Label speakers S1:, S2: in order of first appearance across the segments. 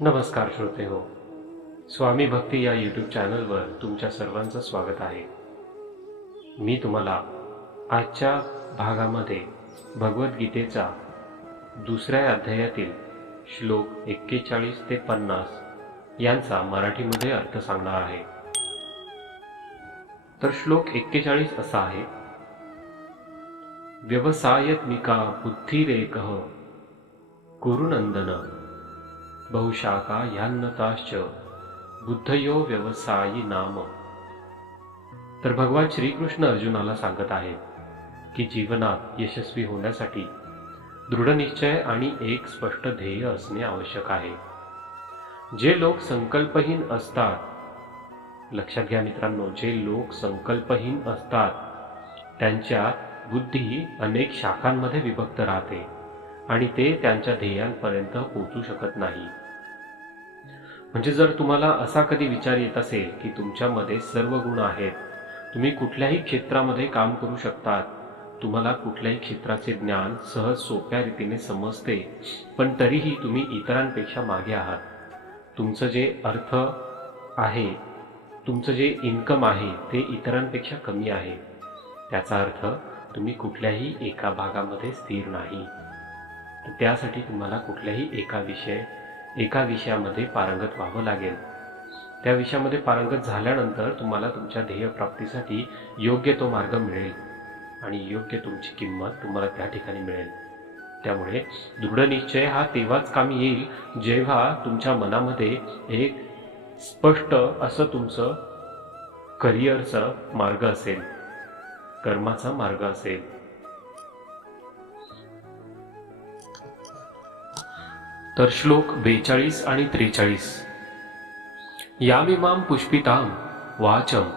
S1: नमस्कार श्रोते हो. स्वामी भक्ती या यूट्यूब चॅनलवर तुमच्या सर्वांचं स्वागत आहे. मी तुम्हाला आजच्या भागामध्ये भगवद्गीतेचा दुसऱ्या अध्यायातील श्लोक एक्केचाळीस ते पन्नास यांचा मराठीमध्ये अर्थ सांगणार आहे. तर श्लोक एक्केचाळीस असा आहे. व्यवसायत्मिका बुद्धिरेक कुरुनंदन बहुशाखा ह्यान्नताश्च बुद्धयो व्यवसायी नाम. तर भगवान श्रीकृष्ण अर्जुनाला सांगत आहेत की जीवनात यशस्वी होण्यासाठी दृढनिश्चय आणि एक स्पष्ट ध्येय असणे आवश्यक आहे. जे लोक संकल्पहीन असतात लक्षात घ्या मित्रांनो जे लोक संकल्पहीन असतात त्यांच्या बुद्धी अनेक शाखांमध्ये विभक्त राहते. आणि ते त्यांच्या ध्येयांपर्यंत पोहोचू शकत नाही. म्हणजे जर तुम्हाला असा कधी विचार येत असेल की तुमच्यामध्ये सर्व गुण आहेत तुम्ही कुठल्याही क्षेत्रामध्ये काम करू शकतात तुम्हाला कुठल्याही क्षेत्राचे ज्ञान सहज सोप्या रीतीने समजते पण तरीही तुम्ही इतरांपेक्षा मागे आहात. तुमचं जे अर्थ आहे तुमचं जे इन्कम आहे ते इतरांपेक्षा कमी आहे. त्याचा अर्थ तुम्ही कुठल्याही एका भागामध्ये स्थिर नाही. तर त्यासाठी तुम्हाला कुठल्याही एका विषय एका विषयामध्ये पारंगत व्हावं लागेल. त्या विषयामध्ये पारंगत झाल्यानंतर तुम्हाला तुमच्या ध्येयप्राप्तीसाठी योग्य तो मार्ग मिळेल आणि योग्य तुमची किंमत तुम्हाला त्या ठिकाणी मिळेल. त्यामुळे दृढनिश्चय हा तेव्हाच कामी येईल जेव्हा तुमच्या मनामध्ये एक स्पष्ट असं तुमचं करिअरचा मार्ग असेल कर्माचा मार्ग असेल. तर श्लोक बेचाळीस आणि त्रेचाळीस. यामिमां पुष्पितां वाचम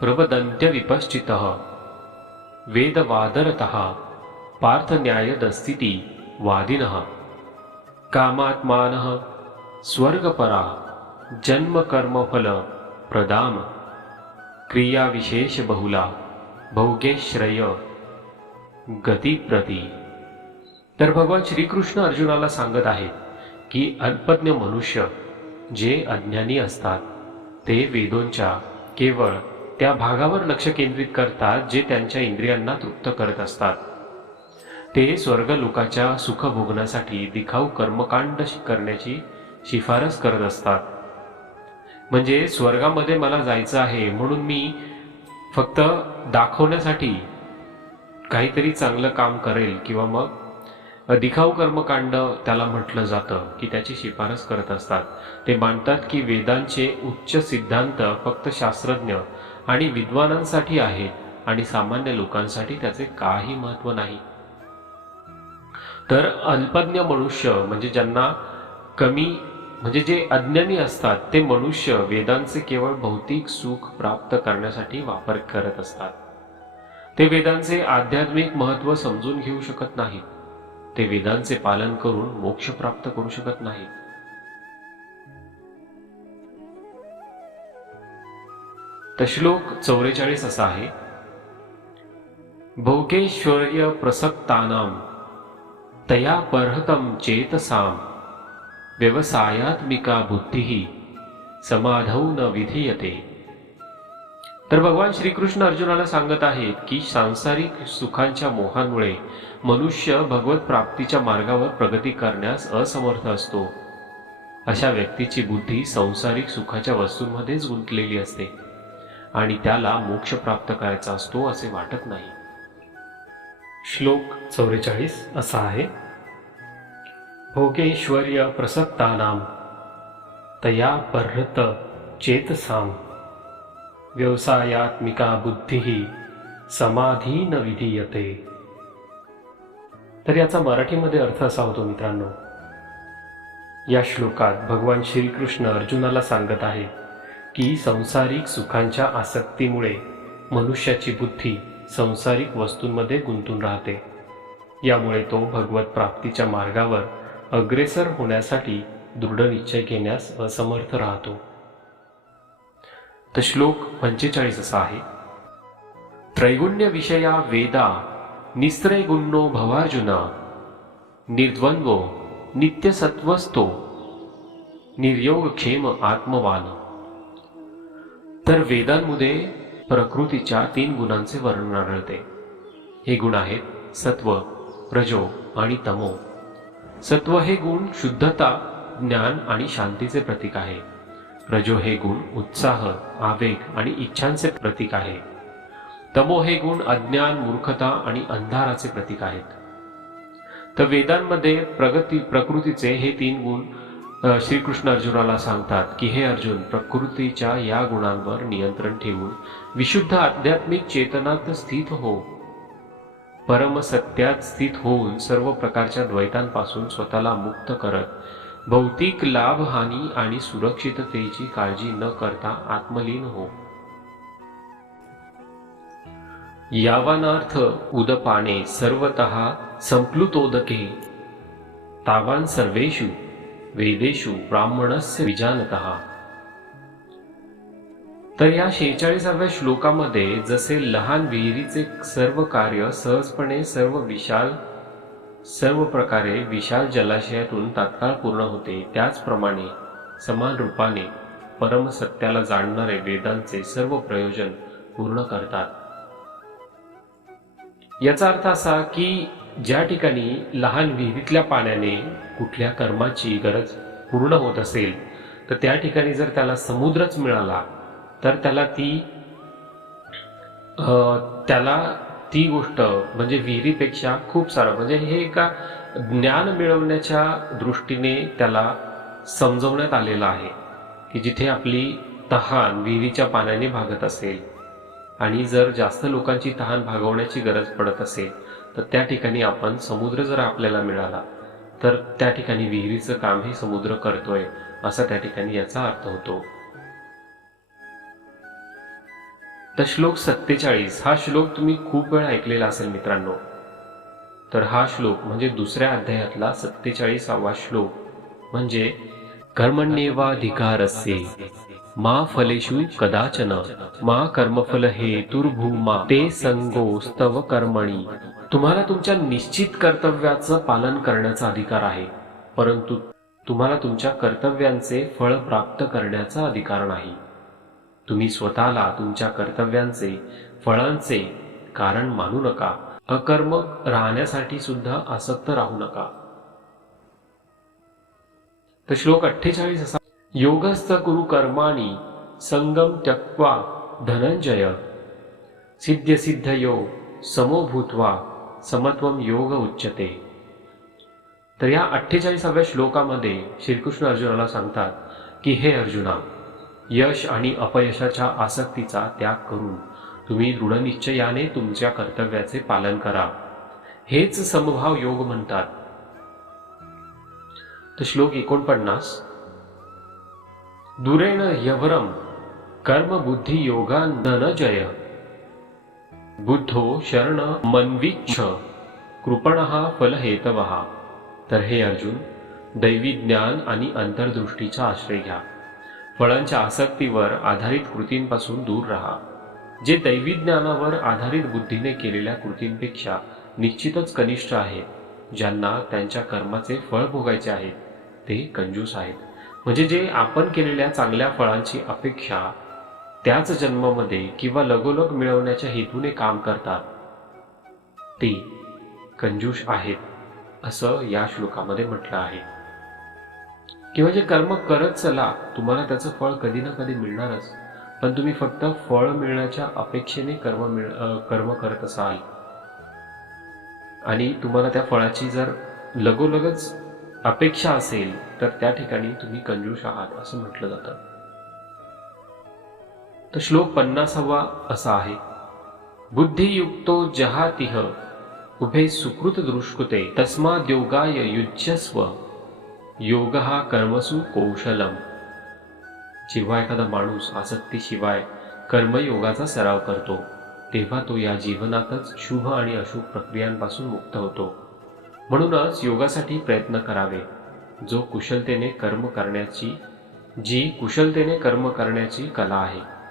S1: प्रबदंत्य विपश्चित वेदवादरतः पार्थन्यायदस्थिती वादिनः कामात्मानः स्वर्गपरा जन्मकर्मफल प्रदाम क्रियाविशेषबहुला भौगेश्रय गतिप्रती तर भगवान श्रीकृष्ण अर्जुनाला सांगत आहेत की अल्पज्ञ मनुष्य जे अज्ञानी असतात ते वेदोंच्या केवळ त्या भागावर लक्ष केंद्रित करतात जे त्यांच्या इंद्रियांना तृप्त करत असतात. ते स्वर्गलोकाच्या सुख भोगण्यासाठी दिखाऊ कर्मकांड करण्याची शिफारस करत असतात. म्हणजे स्वर्गामध्ये मला जायचं आहे म्हणून मी फक्त दाखवण्यासाठी काहीतरी चांगलं काम करेल किंवा मग दिखाऊ कर्मकांड त्याला म्हटलं जातं की त्याची शिफारस करत असतात. ते मानतात की वेदांचे उच्च सिद्धांत फक्त शास्त्रज्ञ आणि विद्वानांसाठी आहेत आणि सामान्य लोकांसाठी त्याचे काही महत्त्व नाही. तर अल्पज्ञ मनुष्य म्हणजे ज्यांना कमी म्हणजे जे अज्ञानी असतात ते मनुष्य वेदांचे केवळ भौतिक सुख प्राप्त करण्यासाठी वापर करत असतात. ते वेदांचे आध्यात्मिक महत्त्व समजून घेऊ शकत नाहीत. ते वेदांचे पालन करून मोक्ष प्राप्त करू शकत नाही. तश्लोक श्लोक चौवेचाळीस असा आहे भोगेश्वर्य प्रसक्तानाम तया परहतम चेतसाम व्यवसायात्मिका बुद्धी समाधौ न विधीयते। तर भगवान श्रीकृष्ण अर्जुनाला सांगत आहेत की सांसारिक सुखांच्या मोहांमुळे मनुष्य भगवत प्राप्तीच्या मार्गावर प्रगती करण्यास असमर्थ असतो. अशा व्यक्तीची बुद्धी संसारिक सुखाच्या वस्तूंमध्येच गुंतलेली असते आणि त्याला मोक्ष प्राप्त करायचा असतो असे वाटत नाही. श्लोक चौवेचाळीस असा आहे. भोगेश्वर्य प्रसक्तानाम तया परत चेतसाम। व्यवसायात्मिका बुद्धी समाधी न विधीयते तर याचा मराठीमध्ये अर्थ असा होतो मित्रांनो या श्लोकात भगवान श्रीकृष्ण अर्जुनाला सांगत आहे की संसारिक सुखांच्या आसक्तीमुळे मनुष्याची बुद्धी संसारिक वस्तूंमध्ये गुंतून राहते. यामुळे तो भगवत प्राप्तीच्या मार्गावर अग्रेसर होण्यासाठी दृढ निश्चय घेण्यास असमर्थ राहतो. तर श्लोक पंचेचाळीस असा आहे. त्रैगुण्य विषया वेदा निस्त्रैगुण्यो भवार्जुन निर्द्वंद्वो नित्यसत्वस्तो निर्योगक्षेम आत्मवान. तर वेदांमध्ये प्रकृतीच्या तीन गुणांचे वर्णन आढळते. हे गुण आहेत सत्व रजो आणि तमो. सत्व हे गुण शुद्धता ज्ञान आणि शांतीचे प्रतीक आहे. रजो हे गुण उत्साह आवेग आणि इच्छांचे प्रतीक आहे. तमो हे गुण अज्ञान मूर्खता आणि अंधाराचे प्रतीक आहेत. तर वेदांमध्ये प्रगती प्रकृतीचे हे तीन गुण श्रीकृष्ण अर्जुनाला सांगतात की हे अर्जुन प्रकृतीच्या या गुणांवर नियंत्रण ठेवून विशुद्ध आध्यात्मिक चेतनात स्थित हो. परमसत्यात स्थित होऊन सर्व प्रकारच्या द्वैतांपासून स्वतःला मुक्त करत भौतिक लाभ हानी आणि सुरक्षिततेची काळजी न करता आत्मलीन हो. यावानार्थ उदपाने सर्वतः संप्लुतोदके. तावान सर्वेषु वेदेषु ब्राह्मणस्य विजानतः. तर या शेहेचाळीसाव्या श्लोकामध्ये जसे लहान विहिरीचे सर्व कार्य सहजपणे सर्व विशाल सर्व प्रकारे विशाल जलाशयातून तात्काळ पूर्ण होते. त्याचप्रमाणे समान रूपाने परमसत्याला जाणणारे वेदांचे सर्व प्रयोजन पूर्ण करतात. याचा अर्थ असा की ज्या ठिकाणी लहान विहिरीतल्या पाण्याने कुठल्या कर्माची गरज पूर्ण होत असेल तर त्या ठिकाणी जर त्याला समुद्रच मिळाला तर त्याला ती त्याला ती गोष्ट म्हणजे विहिरीपेक्षा खूप सारं म्हणजे हे एका ज्ञान मिळवण्याच्या दृष्टीने त्याला समजवण्यात आलेलं आहे की जिथे आपली तहान विहिरीच्या पाण्याने भागत असेल आणि जर जास्त लोकांची तहान भागवण्याची गरज पडत असेल तर त्या ठिकाणी आपण समुद्र जर आपल्याला मिळाला तर त्या ठिकाणी विहिरीचं कामही समुद्र करतोय असा त्या ठिकाणी याचा अर्थ होतो. तर श्लोक सत्तेचाळीस हा श्लोक तुम्ही खूप वेळा ऐकलेला असेल मित्रांनो. तर हा श्लोक म्हणजे दुसऱ्या अध्यायातला सत्तेचाळीसावा श्लोक. म्हणजे कर्मण्येवाधिकारस्य मा फलेषु कदाचन मा कर्मफल हे तुर्भूमा ते संगोस्तव कर्मणी. तुम्हाला तुमच्या निश्चित कर्तव्याचं पालन करण्याचा अधिकार आहे परंतु तुम्हाला तुमच्या कर्तव्यांचे फळ प्राप्त करण्याचा अधिकार नाही. तुम्ही स्वतःला तुमच्या कर्तव्यांचे फळांचे कारण मानू नका. अकर्म राहण्यासाठी सुद्धा आसक्त राहू नका. तर श्लोक अठ्ठेचाळीस असा योगस्थ कुरु कर्माणी संगम त्यक्वा धनंजय। सिद्ध सिद्ध योग समो भूत्वा समत्वम योग उच्चते तर या अठ्ठेचाळीसाव्या श्लोकामध्ये श्रीकृष्ण अर्जुनाला सांगतात की हे अर्जुना यश आणि अपयशाच्या आसक्तीचा त्याग करून तुम्ही दृढनिश्चयाने तुमच्या कर्तव्याचे पालन करा. हेच समभाव योग म्हणतात. तर श्लोक एकोणपन्नास. दुरेण यवरम कर्म बुद्धी योगा जय. बुद्धो शरण मन्वीक्ष कृपण फल हेतवहा तर हे अर्जुन दैवी ज्ञान आणि अंतर्दृष्टीचा आश्रय घ्या. फळांच्या आसक्तीवर आधारित कृतींपासून दूर राहा. जे दैवी ज्ञानावर आधारित बुद्धीने केलेल्या कृतींपेक्षा निश्चितच कनिष्ठ आहेत ज्यांना त्यांच्या कर्माचे फळ भोगायचे आहेत ते कंजूस आहेत. म्हणजे जे आपण केलेल्या चांगल्या फळांची अपेक्षा त्याच जन्मामध्ये किंवा लगोलग मिळवण्याच्या हेतूने काम करतात ते कंजूष आहेत असं या श्लोकामध्ये म्हटलं आहे. किंवा जे कर्म करत चला तुम्हाला त्याचं फळ कधी ना कधी मिळणारच. पण तुम्ही फक्त फळ मिळण्याच्या अपेक्षेने कर्म मिळ कर्म करत असाल. आणि तुम्हाला त्या फळाची जर लगोलगच अपेक्षा असेल तर त्या ठिकाणी तुम्ही कंजूष आहात असं म्हटलं जातं. तर श्लोक पन्नासावा असा आहे. बुद्धियुक्तो जहातिह उभे सुकृत दृष्कृते तस्माद्योगाय युज्यस्व योग हा कर्मसु कौशलम। जेव्हा एखादा माणूस आसक्तीशिवाय कर्मयोगाचा सराव करतो तेव्हा तो या जीवनातच शुभ आणि अशुभ प्रक्रियांपासून मुक्त होतो. म्हणूनच योगासाठी प्रयत्न करावे. जो कुशलतेने कर्म करण्याची जी कुशलतेने कर्म करण्याची कला आहे.